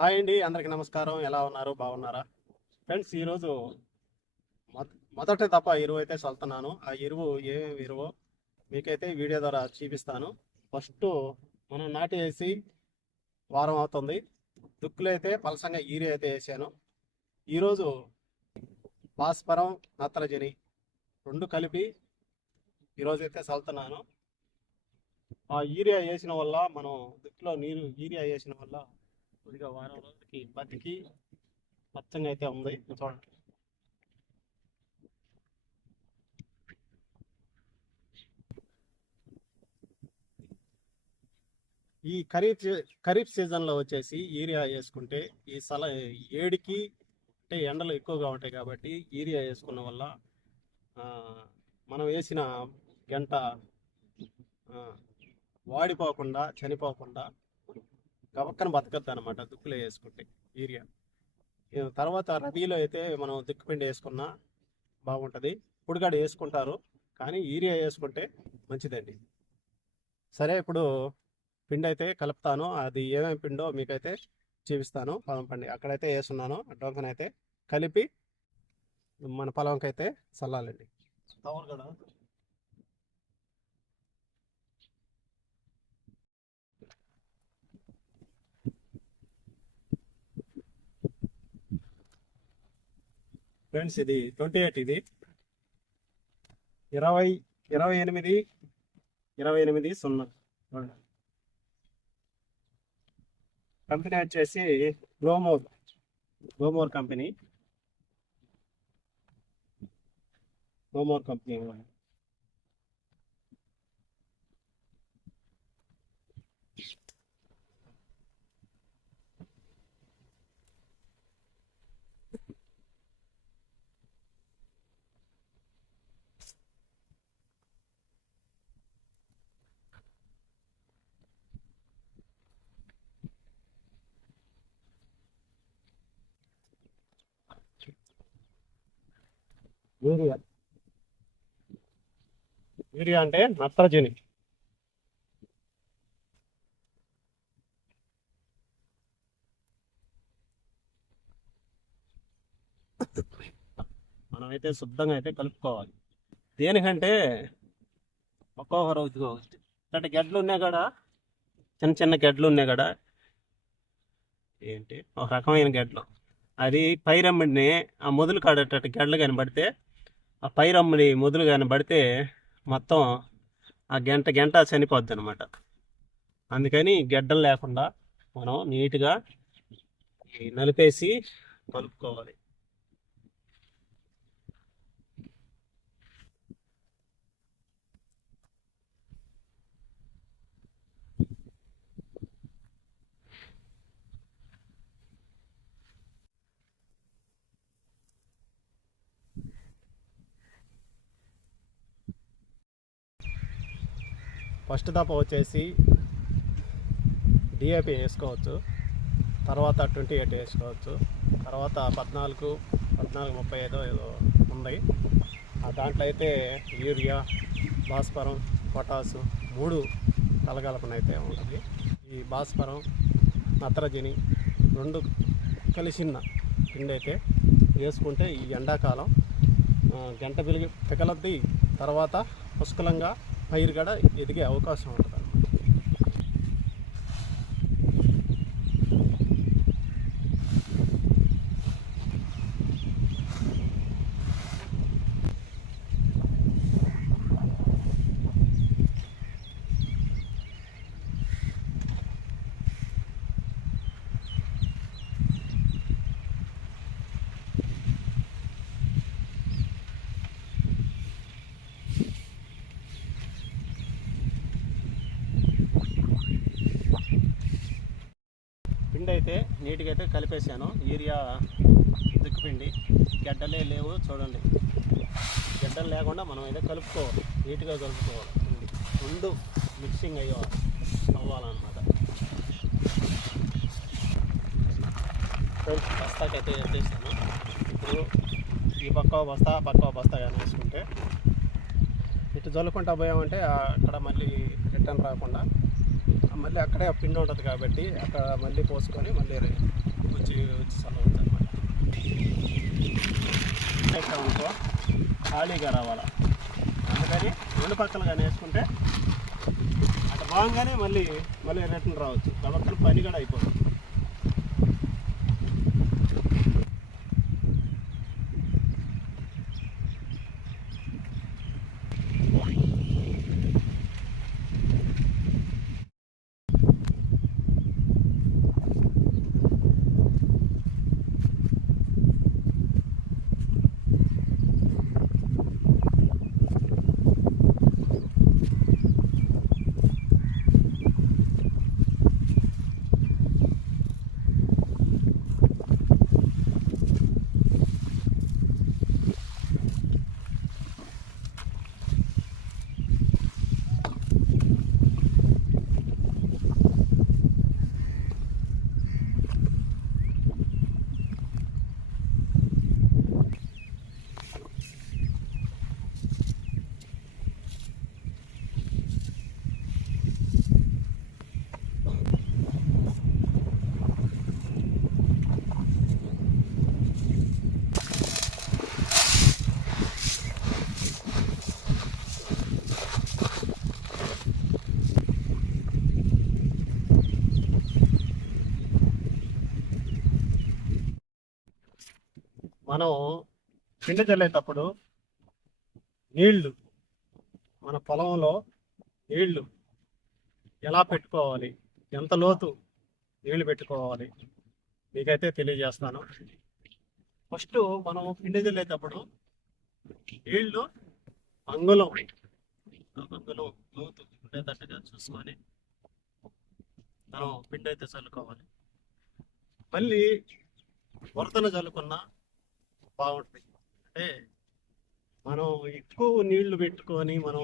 Hi అండి, అందరికీ నమస్కారం. ఎలా ఉన్నారు? బాగున్నారా ఫ్రెండ్స్? ఈరోజు మొదటి తప్ప ఎరువు అయితే చల్లుతున్నాను. ఆ ఎరువు ఏమేమి ఎరువో మీకైతే వీడియో ద్వారా చూపిస్తాను. ఫస్ట్ మనం నాటి వేసి వారం అవుతుంది. దుక్కులు అయితే పలసంగా యూరియా అయితే వేసాను. ఈరోజు భాస్వరం, నత్రజని రెండు కలిపి ఈరోజు అయితే చల్లుతున్నాను. ఆ యూరియా వేసిన వల్ల మనం దుక్కులో యూరియా వేసిన వల్ల కొద్దిగా వారం రోజులకి బతికి పచ్చంగా అయితే ఉంది. చూడండి, ఈ ఖరీఫ్ సీజన్లో వచ్చేసి యూరియా వేసుకుంటే ఈ ఏడికి అంటే ఎండలు ఎక్కువగా ఉంటాయి కాబట్టి యూరియా వేసుకున్న వల్ల మనం వేసిన గంట వాడిపోకుండా చనిపోకుండా గవక్కన బతకద్దు అనమాట దుక్కులో వేసుకుంటే యూరియా. తర్వాత రబీలో అయితే మనం దుక్కుపిండి వేసుకున్నా బాగుంటుంది. పొడిగాడు వేసుకుంటారు కానీ యూరియా వేసుకుంటే మంచిదండి. సరే, ఇప్పుడు పిండి అయితే కలుపుతాను. అది ఏమేమి పిండో మీకైతే చూపిస్తాను. పొలం పండి అక్కడైతే వేస్తున్నాను. డొంకనైతే కలిపి మన పొలంకి అయితే చల్లాలండి. కదా ఫ్రెండ్స్, ఇది 28, ఇది 28/28/0. కంపెనీ వచ్చేసి గ్లోమోర్ కంపెనీ. యూరియా అంటే నత్రజని. మనమైతే శుద్ధంగా అయితే కలుపుకోవాలి. దేనికంటే ఒక్కొక్క రోజు ఇట్లాంటి గడ్డలు ఉన్నాయి కదా, చిన్న చిన్న గడ్డలు ఉన్నాయి కదా, ఏంటి ఒక రకమైన గడ్డలు, అది పైరమ్మిడిని ఆ మొదలు కాడేటట్టు గడ్డలు కానీ పడితే, ఆ పైరమ్మిడి మొదలు కానీ పడితే మొత్తం ఆ గంట చనిపోద్ది అనమాట. అందుకని గడ్డలు లేకుండా మనం నీట్గా నలిపేసి కలుపుకోవాలి. ఫస్ట్ దఫా వచ్చేసి డిఏపి వేసుకోవచ్చు, తర్వాత 28 వేసుకోవచ్చు, తర్వాత 14-35 ఏదో ఉంది. దాంట్లో అయితే యూరియా, భాస్వరం, పొటాసు 3 కలగలపనైతే ఉంటుంది. ఈ భాస్వరం, నత్రజని 2 కలిసిన పిండి అయితే వేసుకుంటే ఈ ఎండాకాలం గంట పిగలద్ది. తర్వాత పుష్కలంగా పైరు కూడా ఎదిగే అవకాశం ఉంటుంది అన్నమాట. పిండి అయితే నీట్గా అయితే కలిపేసాను. యూరియా దిక్కుపిండి గడ్డలే లేవు చూడండి. గడ్డలు లేకుండా మనం అయితే కలుపుకోవాలి, నీట్గా కలుపుకోవాలి. పిండి 2 మిక్సింగ్ అవ్వాలన్నమాట. బస్తాకైతే వేసేసాను. ఇప్పుడు ఈ పక్క బస్తా కానీ వేసుకుంటే ఇటు జల్లుకుంటా పోయామంటే అక్కడ మళ్ళీ రిటర్న్ రాకుండా మళ్ళీ అక్కడే ఆ పిండి ఉంటుంది కాబట్టి అక్కడ మళ్ళీ పోసుకొని మళ్ళీ వచ్చి చల్లవచ్చు అనమాట. అనుకో ఖాళీగా రావాలా, అందుకని రెండు పక్కలు కానీ వేసుకుంటే అటు బాగానే మళ్ళీ రిటర్న్ రావచ్చు కాబట్టి పని కూడా అయిపోతుంది. మనం పిండి చల్లేటప్పుడు నీళ్లు మన పొలంలో నీళ్లు ఎలా పెట్టుకోవాలి, ఎంత లోతు నీళ్లు పెట్టుకోవాలి మీకైతే తెలియజేస్తాను. ఫస్ట్ మనం పిండి చల్లేటప్పుడు నీళ్లు అంగుళం లోతు ఉండేటట్టుగా చూసుకొని మనం పిండి అయితే చల్లుకోవాలి. మళ్ళీ వరదలు చల్లుకున్నా బాగుంటుంది. అంటే మనం ఎక్కువ నీళ్లు పెట్టుకొని మనం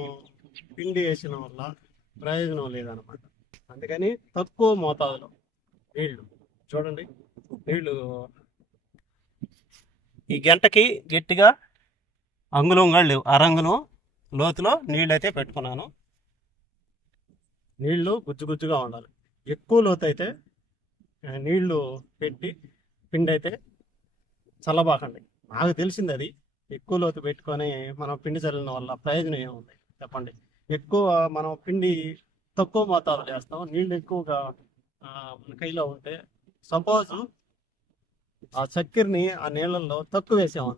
పిండి వేసిన వల్ల ప్రయోజనం లేదనమాట. అందుకని తక్కువ మోతాదులో నీళ్లు చూడండి. నీళ్లు ఈ గంటకి గట్టిగా అంగుళంగా లేవు, అరంగుళం లోతులో నీళ్ళు అయితే పెట్టుకున్నాను. నీళ్లు గుజ్జుగా ఉండాలి. ఎక్కువ లోతు అయితే నీళ్లు పెట్టి పిండి అయితే చల్లబాకండి. నాకు తెలిసింది అది. ఎక్కువ లోతు పెట్టుకొని మనం పిండి చల్లిన వల్ల ప్రయోజనం ఏముంది చెప్పండి. ఎక్కువ మనం పిండి తక్కువ మోతాదులో చేస్తాం, నీళ్ళు ఎక్కువగా మన కైలో ఉంటే సపోజ్ ఆ చక్కెరని ఆ నీళ్ళల్లో తక్కువ వేసాము,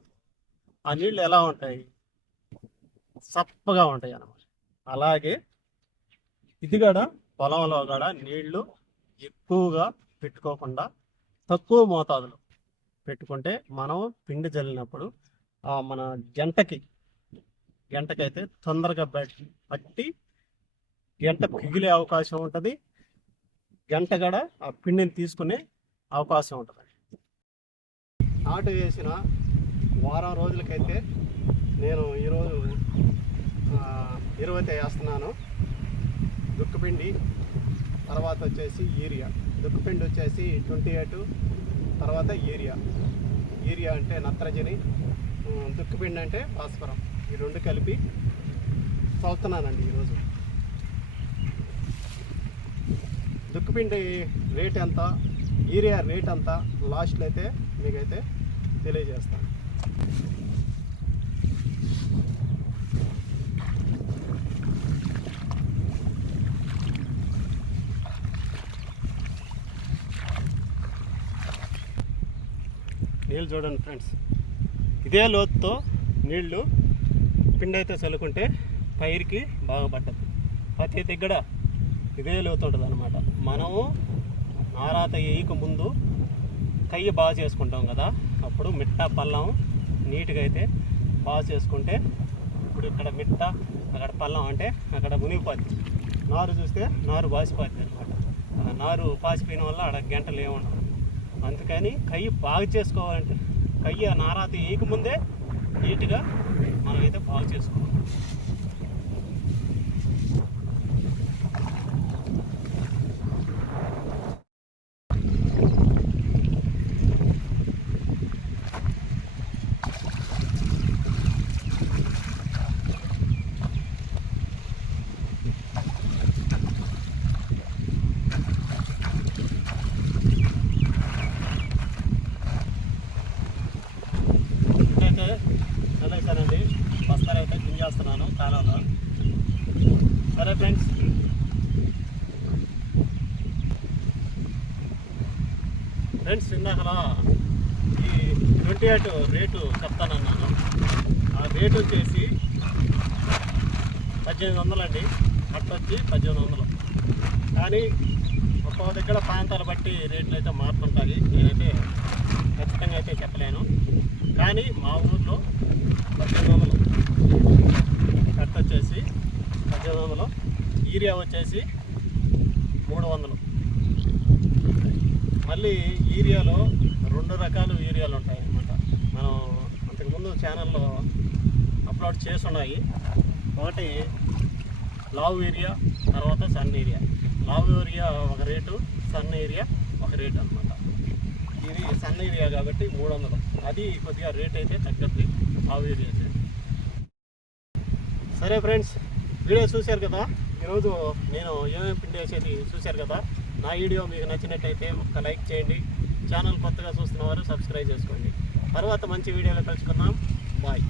ఆ నీళ్ళు ఎలా ఉంటాయి, సప్పగా ఉంటాయి అన్నమాట. అలాగే ఇది కూడా పొలంలో కూడా నీళ్లు ఎక్కువగా పెట్టుకోకుండా తక్కువ మోతాదులో పెట్టుకుంటే మనం పిండి చల్లినప్పుడు మన గంటకైతే తొందరగా పట్టి గంట పిగిలే అవకాశం ఉంటుంది. గంట కూడా ఆ పిండిని తీసుకునే అవకాశం ఉంటుంది. నాటు వేసిన వారం రోజులకైతే నేను ఈరోజు ఎరువైతే వేస్తున్నాను. దుక్కుపిండి, తర్వాత వచ్చేసి యూరియా. దుక్కుపిండి వచ్చేసి 28, తర్వాత యూరియా అంటే నత్రజని, దుక్కుపిండి అంటే భాస్వరం. ఈ రెండు కలిపి చల్లుతున్నానండి ఈరోజు. దుక్కుపిండి రేట్ ఎంత, యూరియా రేట్ ఎంత లాస్ట్లో అయితే మీకైతే తెలియజేస్తాను. నీళ్ళు చూడండి ఫ్రెండ్స్, ఇదే లోతుతో నీళ్లు పిండి అయితే చల్లుకుంటే పైరుకి బాగా పట్టదు. ప్రతి దగ్గర ఇదే లోతు ఉంటుంది అనమాట. మనము నారాత వేయక ముందు కయ్య బాగా చేసుకుంటాం కదా, అప్పుడు మిట్ట పల్లం నీట్గా అయితే బాగా చేసుకుంటే, ఇప్పుడు ఇక్కడ మిట్ట అక్కడ పల్లం అంటే అక్కడ మునిగిపోద్ది. నారు చూస్తే నారు పాసిపోద్ది అనమాట. నారు పాసిపోయిన వల్ల అక్కడ గంటలు ఏముండవు. అందుకని కయ్యి బాగా చేసుకోవాలంటే కయ్య నారాత వేయకముందే నీట్గా మనమైతే బాగా చేసుకోవాలి. ఫ్రెండ్స్ ఇందాకలా ఈ 28 రేటు చెప్తానన్నాను. ఆ రేటు వచ్చేసి 1800 అండి. కట్ట వచ్చి 1800. కానీ ఒక్కొక్క దగ్గర ప్రాంతాలు బట్టి రేట్లు అయితే మారుతుంటాయి. నేనైతే ఖచ్చితంగా అయితే చెప్పలేను. కానీ మా ఊర్లో 1800 కట్ట వచ్చేసి 1800. యూరియా వచ్చేసి 300. మళ్ళీ యూరియాలో 2 రకాల యూరియాలు ఉంటాయి అన్నమాట. మనం అంతకుముందు ఛానల్లో అప్లోడ్ చేస్తున్నాయి. ఒకటి లావ్ యూరియా, తర్వాత సన్ యూరియా. లావ్ యూరియా ఒక రేటు, సన్ యూరియా ఒక రేటు అనమాట. ఇది సన్ యూరియా కాబట్టి 300. అది కొద్దిగా రేట్ అయితే తగ్గద్ది లావ్ యూరియా. సరే ఫ్రెండ్స్, వీడియో చూశారు కదా. ఈరోజు నేను ఏమేమి పిండి వేసేది చూశారు కదా. నా వీడియో మీకు నచ్చినట్టయితే ఒక లైక్ చేయండి. ఛానల్ కొత్తగా చూస్తున్న వారు సబ్స్క్రైబ్ చేసుకోండి. తర్వాత మంచి వీడియోలో కలుసుకుందాం. బాయ్.